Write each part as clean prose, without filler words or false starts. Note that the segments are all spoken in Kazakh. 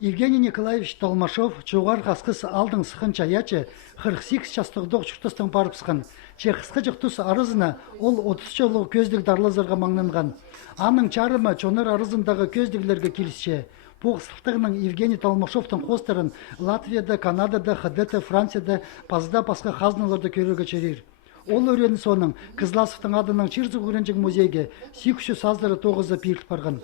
Евгений Николаевич Толмашов чугар қасқыс алдың сықын чаячы 48 жастығдық жүктістің барыпсықын. Чеқысқы жүктіс арызына ол 30 жолы көздік дарлазырға маңнанған. Аның чарымы чоныр арызындағы көздігілерге келісше. Бұғыстықтығының Евгений Толмашовтың қостарын Латвияда, Канадада, ХДТ, Францияда, пазда басқа қазыналарды көрерге черер. Ол өрені соның Кызласовтың адының Чирзы өренжік музейге сүйкіші саздары тоғызы пейіліп барған.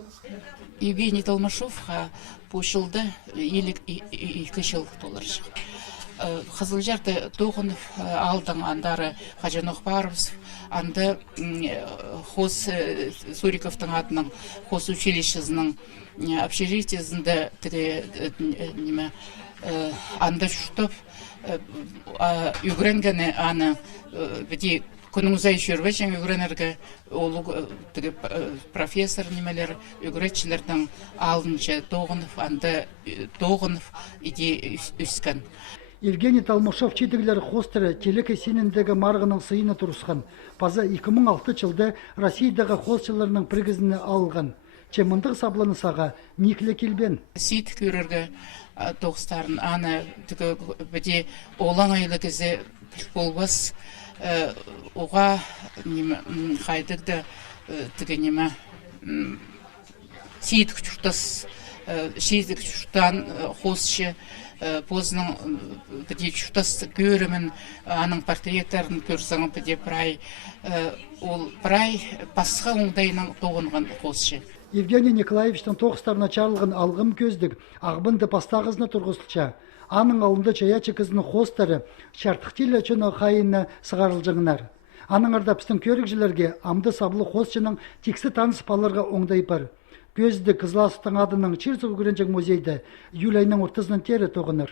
Евгений Толмашовға бұл жылда 2 жыл толар жыл. Қызылжарды Тоғынов алдың андары Хажанох Баровсов, анды Хос Суриковтың атының Хос училищесінің общежитиесінде анда жұқтып, үгіренгені аны біде күніңізай жүрбе және үгіренерге олу профессор немелер үгіретшілердің алыншы Тоғынов, анды Тоғынов иде үскен. Евгений Толмашов чедігілер хостері телеке сеніндегі марғының сыйыны тұрысқан. Паза 2006 жылды Россиядағы хостерлерінің пригізіне алған. Чемындық сабланы саға Никле келбен. Сейт көрерге тоғыстарын аны біде олан айлы кезі болбас оға қайдықты неме сейт күчіртас шейдік күчіртан хостшы Позның біде жұқтас көрімін, аның портреттерін көрсің біде бірай, ол бірай басқа оңдайының тоғынған қосшы. Евгений Николаевичтің тоғыстарына чарлығын алғым көздік, ағбынды пастағызына тұрғысылча. Аның алынды чаячы кізінің қостары шартықтилі чөні қайынны сығарылжыңынар. Аның арда пістің көрікжілерге амды саблы қосшының тексі таныс паларға оңдай бар. Көзді Кызласовтың адының Чирзы өренжік музейді июль айының ортасынан тері тоғыныр.